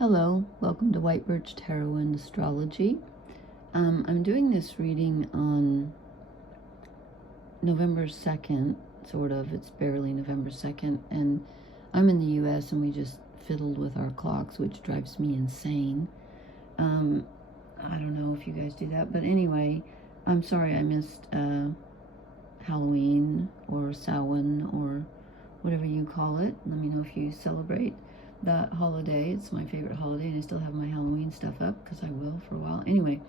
Hello, welcome to White Birch Tarot and Astrology. I'm doing this reading on November 2nd, sort of. It's barely November 2nd, and I'm in the US and we just fiddled with our clocks, which drives me insane. I don't know if you guys do that, but anyway, I'm sorry I missed Halloween or Samhain or whatever you call it. Let me know if you celebrate that holiday. It's my favorite holiday, and I still have my Halloween stuff up because I will for a while. Anyway,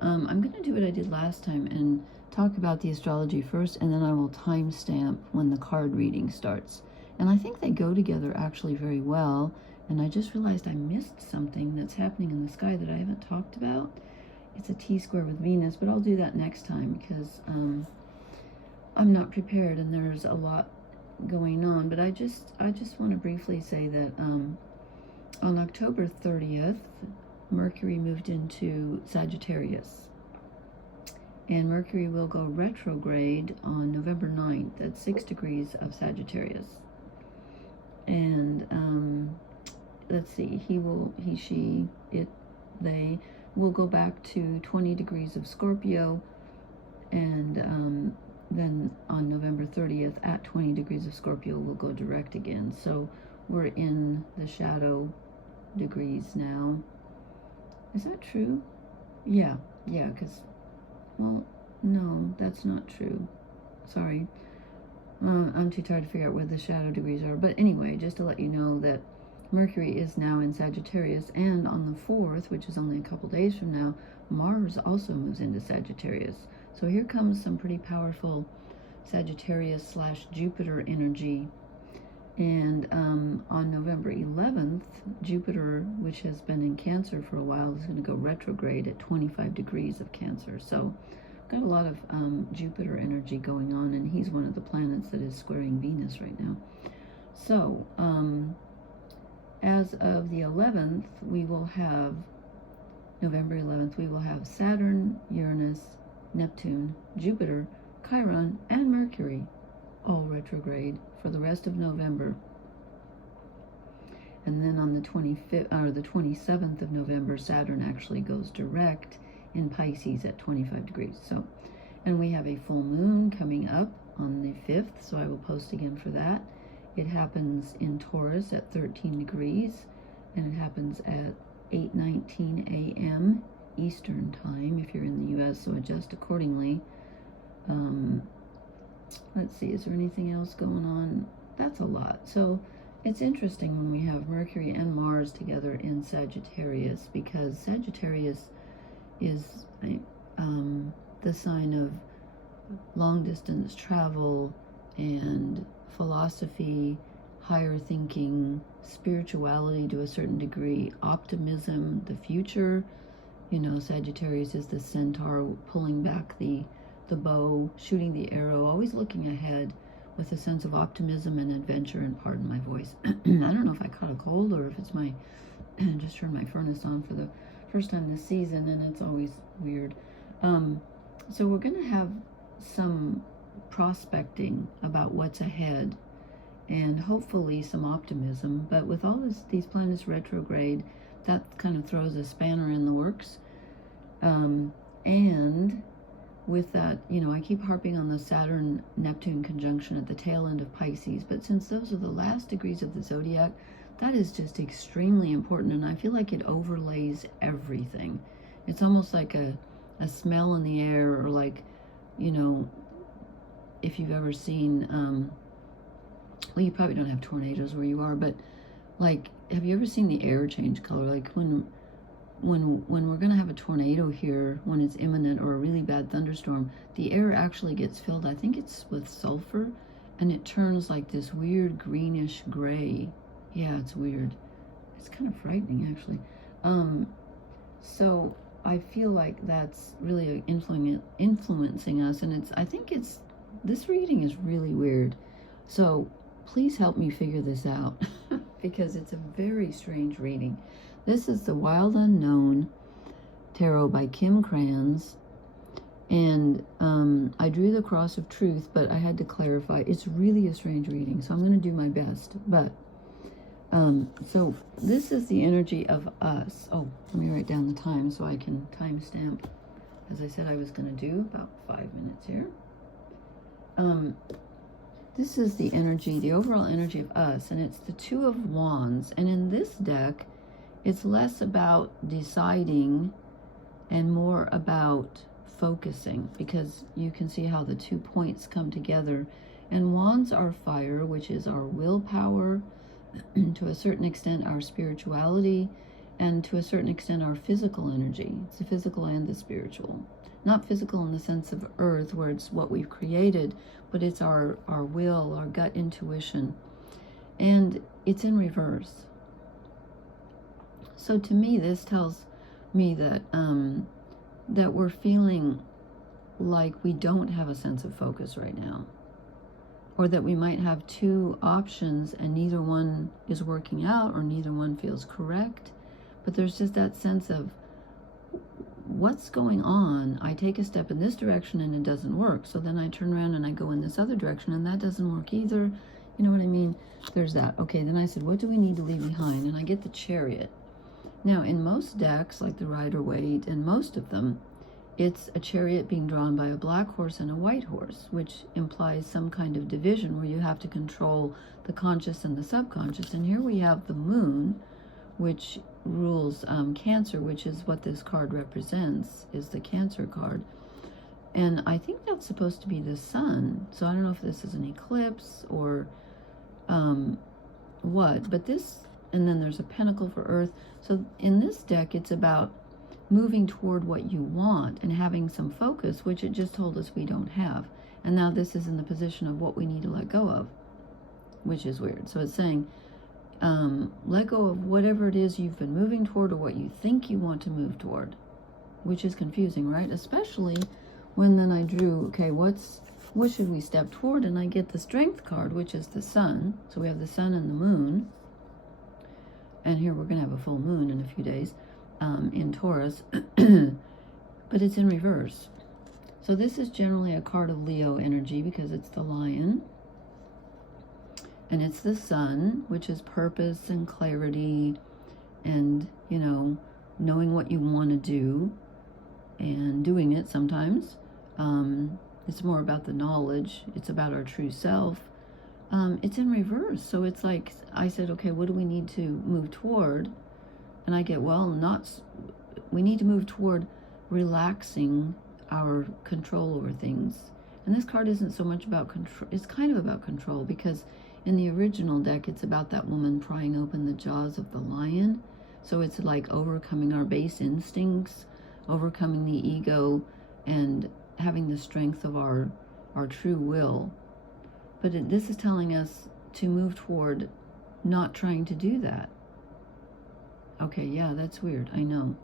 I'm going to do what I did last time and talk about the astrology first, and then I will timestamp when the card reading starts. And I think they go together actually very well, and I just realized I missed something that's happening in the sky that I haven't talked about. It's a T-square with Venus, but I'll do that next time because I'm not prepared and there's a lot going on. But I just want to briefly say that on October 30th, Mercury moved into Sagittarius, and Mercury will go retrograde on November 9th at 6 degrees of Sagittarius. And let's see, they will go back to 20 degrees of Scorpio, and then on November 30th at 20 degrees of Scorpio will go direct again. So we're in the shadow degrees now. Is that true? Yeah, because, well, no, that's not true. Sorry. I'm too tired to figure out where the shadow degrees are. But anyway, just to let you know that Mercury is now in Sagittarius, and on the 4th, which is only a couple days from now, Mars also moves into Sagittarius. So here comes some pretty powerful Sagittarius / Jupiter energy. And on November 11th, Jupiter, which has been in Cancer for a while, is going to go retrograde at 25 degrees of Cancer. So got a lot of Jupiter energy going on, and he's one of the planets that is squaring Venus right now. So as of the 11th, we will have, November 11th, we will have Saturn, Uranus, Neptune, Jupiter, Chiron, and Mercury all retrograde for the rest of November. And then on the 25th or the 27th of November, Saturn actually goes direct in Pisces at 25 degrees. So, and we have a full moon coming up on the 5th, so I will post again for that. It happens in Taurus at 13 degrees, and it happens at 8:19 a.m. Eastern time if you're in the US, so adjust accordingly. Let's see, is there anything else going on? That's a lot. So it's interesting when we have Mercury and Mars together in Sagittarius, because Sagittarius is the sign of long distance travel and philosophy, higher thinking, spirituality to a certain degree, optimism, the future. You know, Sagittarius is the centaur pulling back the bow, shooting the arrow, always looking ahead with a sense of optimism and adventure. And pardon my voice. I don't know if I caught a cold or if it's my, just turned my furnace on for the first time this season, and it's always weird. So we're going to have some prospecting about what's ahead and hopefully some optimism. But with all these planets retrograde, that kind of throws a spanner in the works. And with that, you know, I keep harping on the Saturn-Neptune conjunction at the tail end of Pisces, but since those are the last degrees of the zodiac, that is just extremely important, and I feel like it overlays everything. It's almost like a smell in the air, or like, you know, if you've ever seen, well, you probably don't have tornadoes where you are, but like, have you ever seen the air change color? Like when we're going to have a tornado here, when it's imminent, or a really bad thunderstorm, the air actually gets filled, I think it's with sulfur, and it turns like this weird greenish gray. Yeah, it's weird. It's kind of frightening, actually. So I feel like that's really influencing us, and I think this reading is really weird. So please help me figure this out because it's a very strange reading. This is the Wild Unknown Tarot by Kim Krans, and I drew the Cross of Truth, but I had to clarify. It's really a strange reading, so I'm going to do my best. But So this is the energy of us. Oh, let me write down the time so I can timestamp. As I said, I was going to do about 5 minutes here. This is the energy, the overall energy of us, and it's the Two of Wands. And in this deck, it's less about deciding and more about focusing, because you can see how the 2 points come together. And wands are fire, which is our willpower, to a certain extent our spirituality, and to a certain extent our physical energy. It's the physical and the spiritual. Not physical in the sense of earth, where it's what we've created, but it's our will, our gut intuition. And it's in reverse. So to me, this tells me that that we're feeling like we don't have a sense of focus right now, or that we might have two options and neither one is working out, or neither one feels correct. But there's just that sense of, what's going on? I take a step in this direction and it doesn't work, so then I turn around and I go in this other direction and that doesn't work either. You know what I mean? There's that. Okay, then I said, what do we need to leave behind? And I get the Chariot. Now, in most decks, like the Rider-Waite and most of them, it's a chariot being drawn by a black horse and a white horse, which implies some kind of division where you have to control the conscious and the subconscious. And here we have the moon, which rules Cancer, which is what this card represents, is the Cancer card. And I think that's supposed to be the sun. So I don't know if this is an eclipse or what, but this, and then there's a pentacle for earth. So in this deck, it's about moving toward what you want and having some focus, which it just told us we don't have. And now this is in the position of what we need to let go of, which is weird. So it's saying, let go of whatever it is you've been moving toward or what you think you want to move toward, which is confusing, right? Especially when then I drew, okay, what should we step toward? And I get the Strength card, which is the sun. So we have the sun and the moon. And here we're going to have a full moon in a few days in Taurus. But it's in reverse. So this is generally a card of Leo energy because it's the lion. And it's the sun, which is purpose and clarity and, you know, knowing what you want to do and doing it sometimes. It's more about the knowledge. It's about our true self. It's in reverse. So it's like, I said, okay, what do we need to move toward? And I get, well, we need to move toward relaxing our control over things. And this card isn't so much about control. It's kind of about control, because in the original deck, it's about that woman prying open the jaws of the lion. So it's like overcoming our base instincts, overcoming the ego, and having the strength of our true will. But this is telling us to move toward not trying to do that. Okay, yeah, that's weird, I know.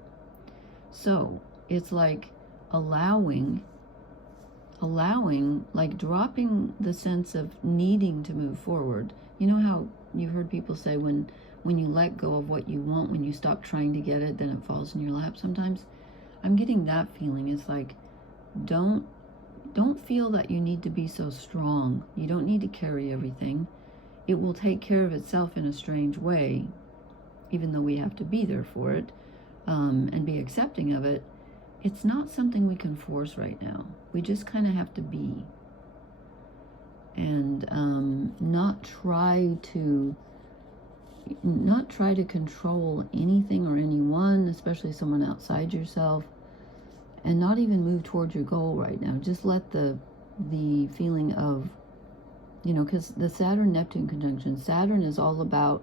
So it's like allowing, like dropping the sense of needing to move forward. You know how you've heard people say when you let go of what you want, when you stop trying to get it, then it falls in your lap sometimes? I'm getting that feeling. It's like, don't feel that you need to be so strong. You don't need to carry everything. It will take care of itself in a strange way, even though we have to be there for it and be accepting of it. It's not something we can force right now. We just kind of have to be. And not try to control anything or anyone, especially someone outside yourself. And not even move towards your goal right now. Just let the feeling of, you know, because the Saturn-Neptune conjunction, Saturn is all about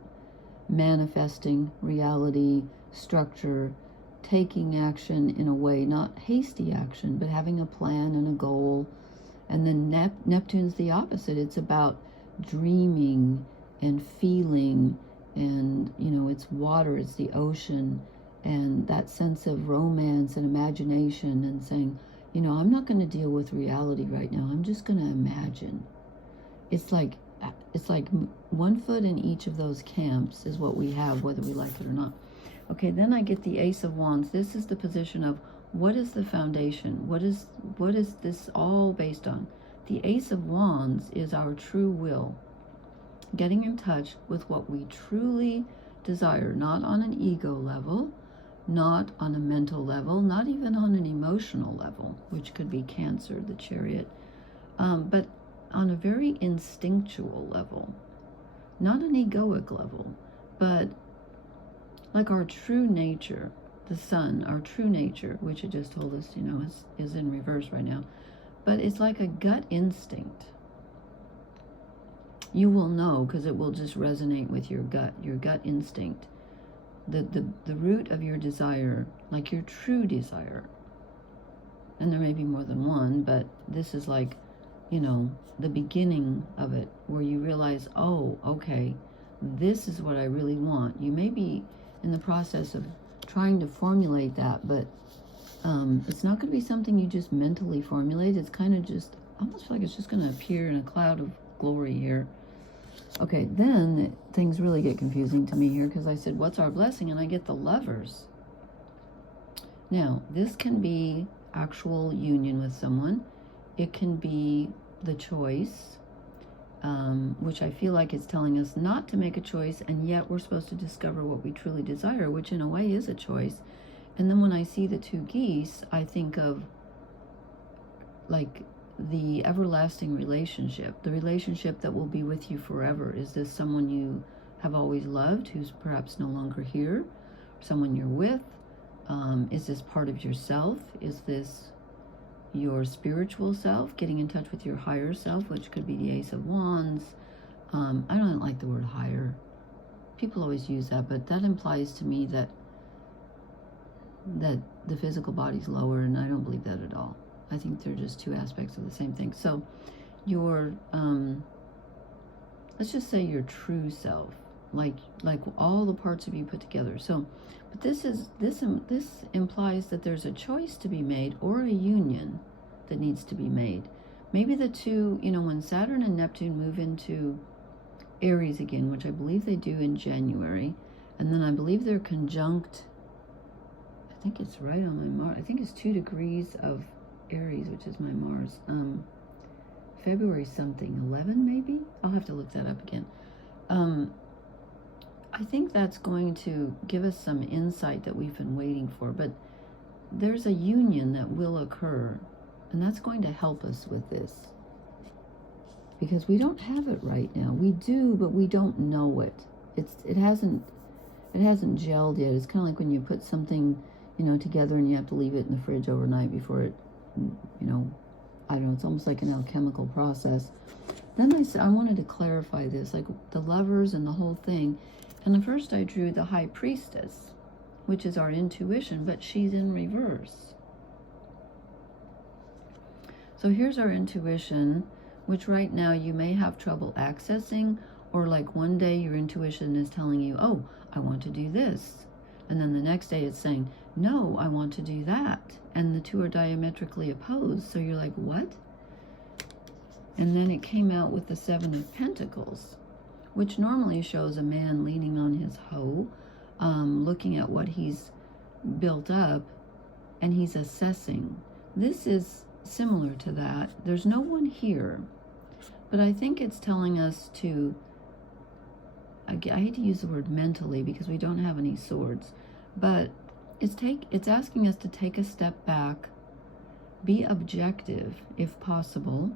manifesting reality, structure, taking action in a way, not hasty action, but having a plan and a goal. And then Neptune's the opposite. It's about dreaming and feeling, and, you know, it's water, it's the ocean, and that sense of romance and imagination, and saying, you know, I'm not going to deal with reality right now. I'm just going to imagine. It's like 1 foot in each of those camps is what we have, whether we like it or not. Okay, then I get the Ace of Wands. This is the position of, what is the foundation? What is this all based on? The Ace of Wands is our true will. getting in touch with what we truly desire, not on an ego level, not on a mental level, not even on an emotional level, which could be Cancer, the Chariot, but on a very instinctual level, not an egoic level, but like our true nature, the sun, our true nature, which it just told us, is in reverse right now. But it's like a gut instinct. You will know because it will just resonate with your gut instinct. The root of your desire, like your true desire. And there may be more than one, but this is like, the beginning of it, where you realize, oh, okay, this is what I really want. You may be in the process of trying to formulate that, but it's not going to be something you just mentally formulate. It's kind of just, almost like it's just going to appear in a cloud of glory here. Okay, then things really get confusing to me here, because I said, what's our blessing? And I get the Lovers. Now, this can be actual union with someone. It can be the choice, which I feel like it's telling us not to make a choice, and yet we're supposed to discover what we truly desire, which in a way is a choice. And then when I see the two geese, I think of like the everlasting relationship, the relationship that will be with you forever. Is this someone you have always loved who's perhaps no longer here? Someone you're with? Is this part of yourself? Is this your spiritual self, getting in touch with your higher self, which could be the Ace of Wands? I don't like the word higher. People always use that, but that implies to me that the physical body's lower, and I don't believe that at all. I think they're just two aspects of the same thing. So your, let's just say your true self, like all the parts of you put together. So, but this implies that there's a choice to be made, or a union that needs to be made. Maybe the two, when Saturn and Neptune move into Aries again, which I believe they do in January, and then I believe they're conjunct, I think it's right on my Mars. I think it's 2 degrees of Aries, which is my Mars. February something, 11 maybe? I'll have to look that up again. I think that's going to give us some insight that we've been waiting for, but there's a union that will occur, and that's going to help us with this, because we don't have it right now. We do, but we don't know it. It hasn't gelled yet. It's kind of like when you put something, together, and you have to leave it in the fridge overnight before it, I don't know, it's almost like an alchemical process. Then I wanted to clarify this, like the Lovers and the whole thing. And at first I drew the High Priestess, which is our intuition, but she's in reverse. So here's our intuition, which right now you may have trouble accessing, or like one day your intuition is telling you, oh, I want to do this. And then the next day it's saying, no, I want to do that. And the two are diametrically opposed. So you're like, what? And then it came out with the 7 of Pentacles, which normally shows a man leaning on his hoe, looking at what he's built up, and he's assessing. This is similar to that. There's no one here, but I think it's telling us to, I hate to use the word mentally because we don't have any swords, but it's asking us to take a step back, be objective if possible,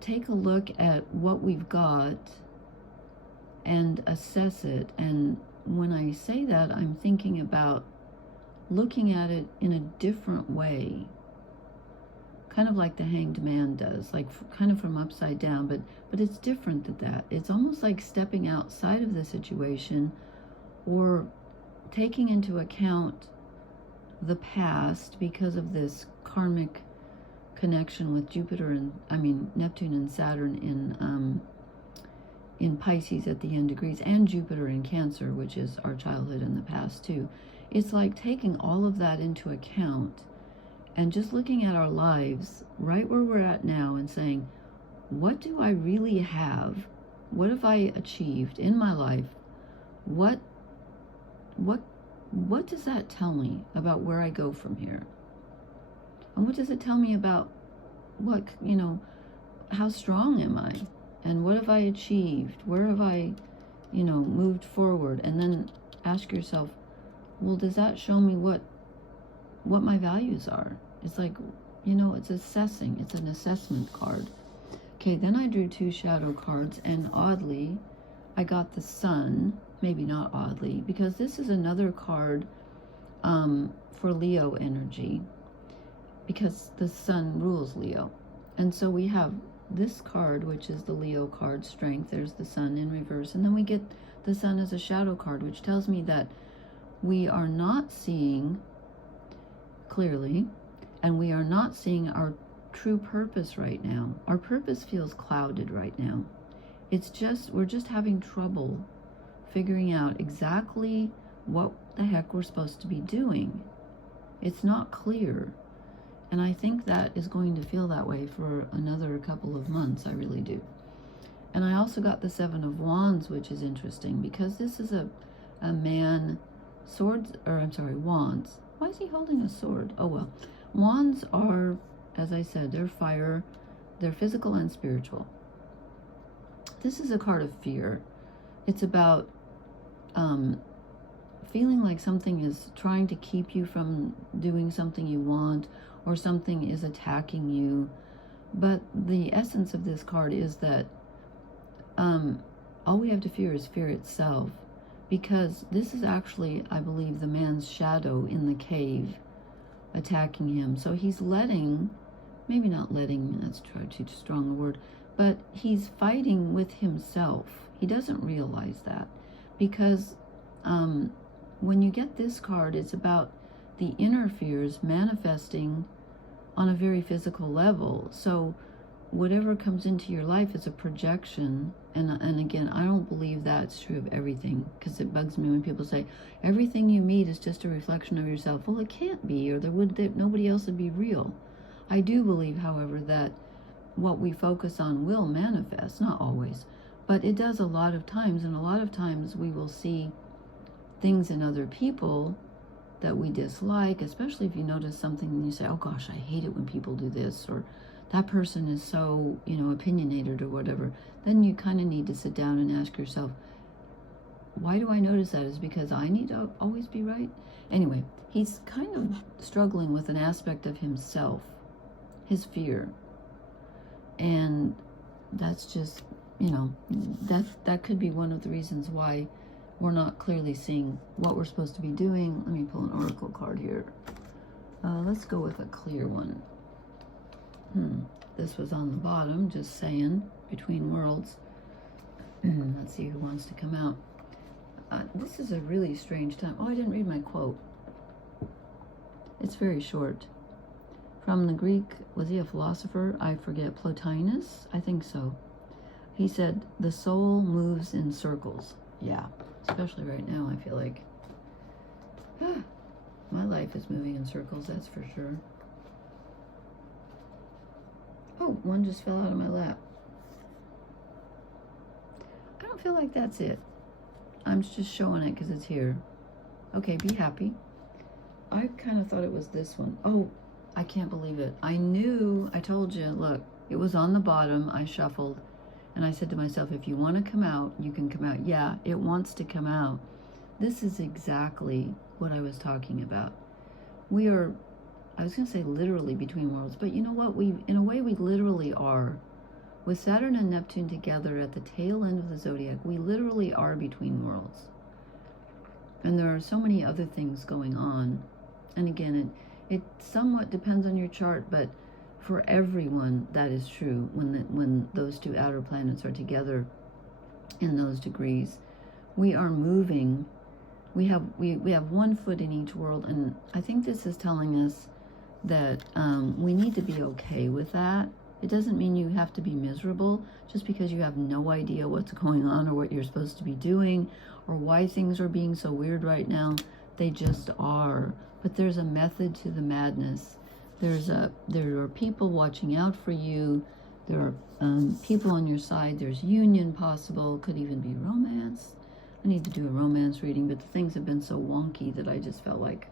take a look at what we've got and assess it. And when I say that, I'm thinking about looking at it in a different way, kind of like the Hanged Man does, like kind of from upside down, but it's different than that. It's almost like stepping outside of the situation, or taking into account the past because of this karmic connection with Neptune and Saturn in Pisces at the end degrees, and Jupiter in Cancer, which is our childhood and the past too. It's like taking all of that into account and just looking at our lives right where we're at now and saying, what do I really have? What have I achieved in my life? What does that tell me about where I go from here? And what does it tell me about how strong am I? And what have I achieved? Where have I, moved forward? And then ask yourself, well, does that show me what my values are? It's like, it's assessing. It's an assessment card. Okay, then I drew 2 shadow cards, and oddly, I got the Sun. Maybe not oddly, because this is another card for Leo energy, because the Sun rules Leo. And so we have this card, which is the Leo card, Strength. There's the Sun in reverse. And then we get the Sun as a shadow card, which tells me that we are not seeing clearly, and we are not seeing our true purpose right now. Our purpose feels clouded right now. We're just having trouble figuring out exactly what the heck we're supposed to be doing. It's not clear. And I think that is going to feel that way for another couple of months. I really do. And I also got the 7 of Wands, which is interesting, because this is a man, wands. Why is he holding a sword? Oh, well. Wands are, as I said, they're fire. They're physical and spiritual. This is a card of fear. It's about feeling like something is trying to keep you from doing something you want, or something is attacking you. But the essence of this card is that all we have to fear is fear itself, because this is actually, I believe, the man's shadow in the cave attacking him. So he's maybe not letting, that's too strong a word, but he's fighting with himself. He doesn't realize that, because when you get this card, it's about the inner fears manifesting on a very physical level. So whatever comes into your life is a projection. And again, I don't believe that's true of everything, because it bugs me when people say everything you meet is just a reflection of yourself. Well, it can't be, or nobody else would be real. I do believe, however, that what we focus on will manifest, not always, but it does a lot of times. And a lot of times we will see things in other people that we dislike, especially if you notice something and you say, oh gosh, I hate it when people do this, or that person is so, opinionated or whatever. Then you kind of need to sit down and ask yourself, why do I notice that? Is it because I need to always be right? Anyway, he's kind of struggling with an aspect of himself, his fear. And that's just, that could be one of the reasons why we're not clearly seeing what we're supposed to be doing. Let me pull an oracle card here. Let's go with a clear one. This was on the bottom, just saying, between worlds. Let's see who wants to come out. This is a really strange time. Oh, I didn't read my quote. It's very short. From the Greek, was he a philosopher? I forget, Plotinus? I think so. He said, the soul moves in circles. Yeah, especially right now, I feel like my life is moving in circles, that's for sure. Oh, one just fell out of my lap. I don't feel like that's it. I'm just showing it because it's here. Okay, be happy. I kind of thought it was this one. Oh, I can't believe it. I told you, look, it was on the bottom. I shuffled and I said to myself, if you want to come out, you can come out. Yeah, it wants to come out. This is exactly what I was talking about. We are, I was going to say literally between worlds, but you know what? In a way, we literally are. With Saturn and Neptune together at the tail end of the zodiac, we literally are between worlds. And there are so many other things going on. And again, it somewhat depends on your chart, but for everyone, that is true when those two outer planets are together in those degrees. We are moving. We have one foot in each world, and I think this is telling us that we need to be okay with that. It doesn't mean you have to be miserable just because you have no idea what's going on or what you're supposed to be doing or why things are being so weird right now. They just are. But there's a method to the madness. There are people watching out for you. There are people on your side. There's union possible. Could even be romance. I need to do a romance reading, but the things have been so wonky that I just felt like,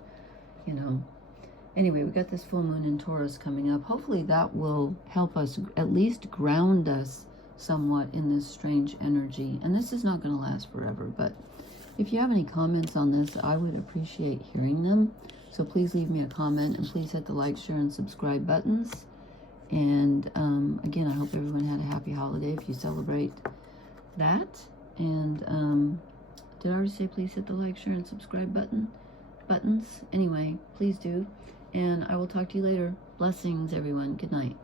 Anyway, we got this full moon in Taurus coming up. Hopefully that will help us, at least ground us somewhat in this strange energy. And this is not going to last forever, but if you have any comments on this, I would appreciate hearing them. So please leave me a comment, and please hit the like, share, and subscribe buttons. And again, I hope everyone had a happy holiday if you celebrate that. And did I already say please hit the like, share, and subscribe buttons? Anyway, please do. And I will talk to you later. Blessings, everyone. Good night.